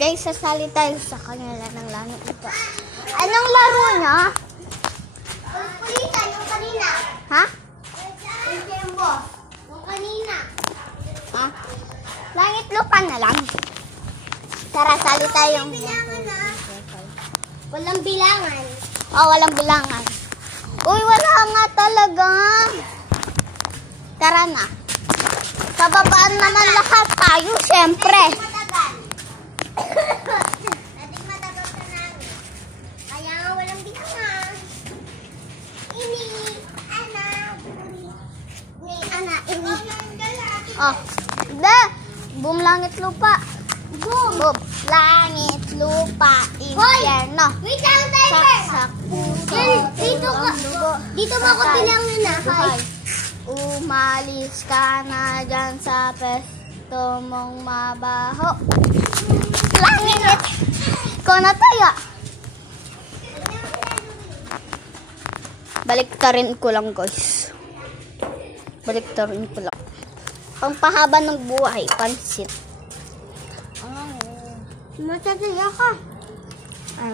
Guys, sasali tayo sa kanila ng langit ito. Anong laro niya? Pagpulitan, yung kanina. Ha? Yung boss. Yung kanina. Ha? Langit lupa na lang. Tara, sali tayong... Bilangan na. Walang bilangan. Oh, walang bilangan. Uy, wala nga talaga. Tara na. Pababaan naman lahat tayo, syempre. Matagal. Dating matagal sa namin. Kaya nga walang bilangan. Ini, ana, ni, ana, ini. Oh, boom, langit lupa. Boom, langit lupa, impyerno. Wait lang, timer. Saksak puso, Dito ka. dugo. Dito mo ako bilangin na. Buhay. Umalis ka na dyan sa pesto mong mabaho. Langit! Ikaw na tayo. Baliktarin ko lang, guys. Baliktarin ko lang. Pangpahaba ng buhay, pansit. Matataya ka.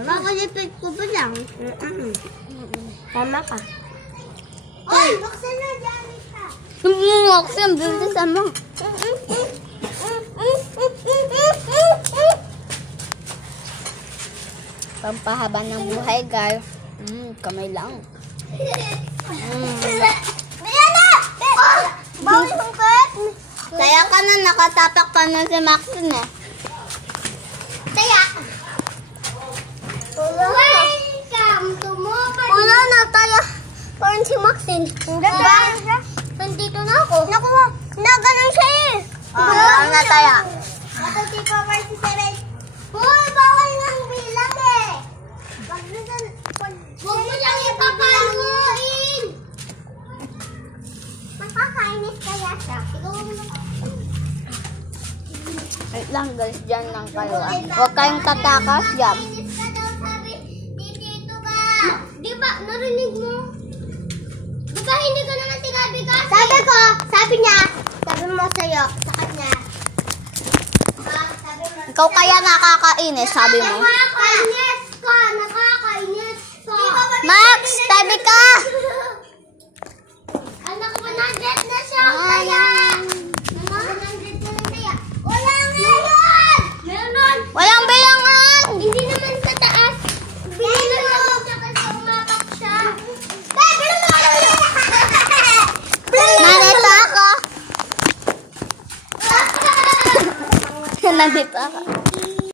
Makalipit ko ba lang? Tama ka. Oy! Buksan na dyan ka. Hindi mo ako siyang building sa mo. Pampahaba ng buhay, guys. Kamay lang. Diana! Bawal sungkit! Kaya ka na, nakatapak ka na si Maxine eh. Taya! Welcome to Mobile! Wala na, tayo. Parang si Maxine. Nandito na ako. Naku, naganon siya eh. Wala na tayo. Ito si Papa si Seven. Hoy, bawal nang bilang eh. Huwag mo lang ipapaluin. Makakainis kaya siya. Ikaw mo lang. Wait lang, guys. Diyan lang kayo. Huwag kayong tatakas dyan. Kainis ka daw, sabi. Dito ka. Di ba, narinig mo? Di ba hindi ka naman sinabi ka? Sabi niya, sabi mo sa'yo, sa kanya. Sabi mo. Ikaw kaya nakakainis, sabi mo. Nakakainis ka, nakakainis ka. Max, tabi ka! Anak mo, nandiyan na siya. Kaya.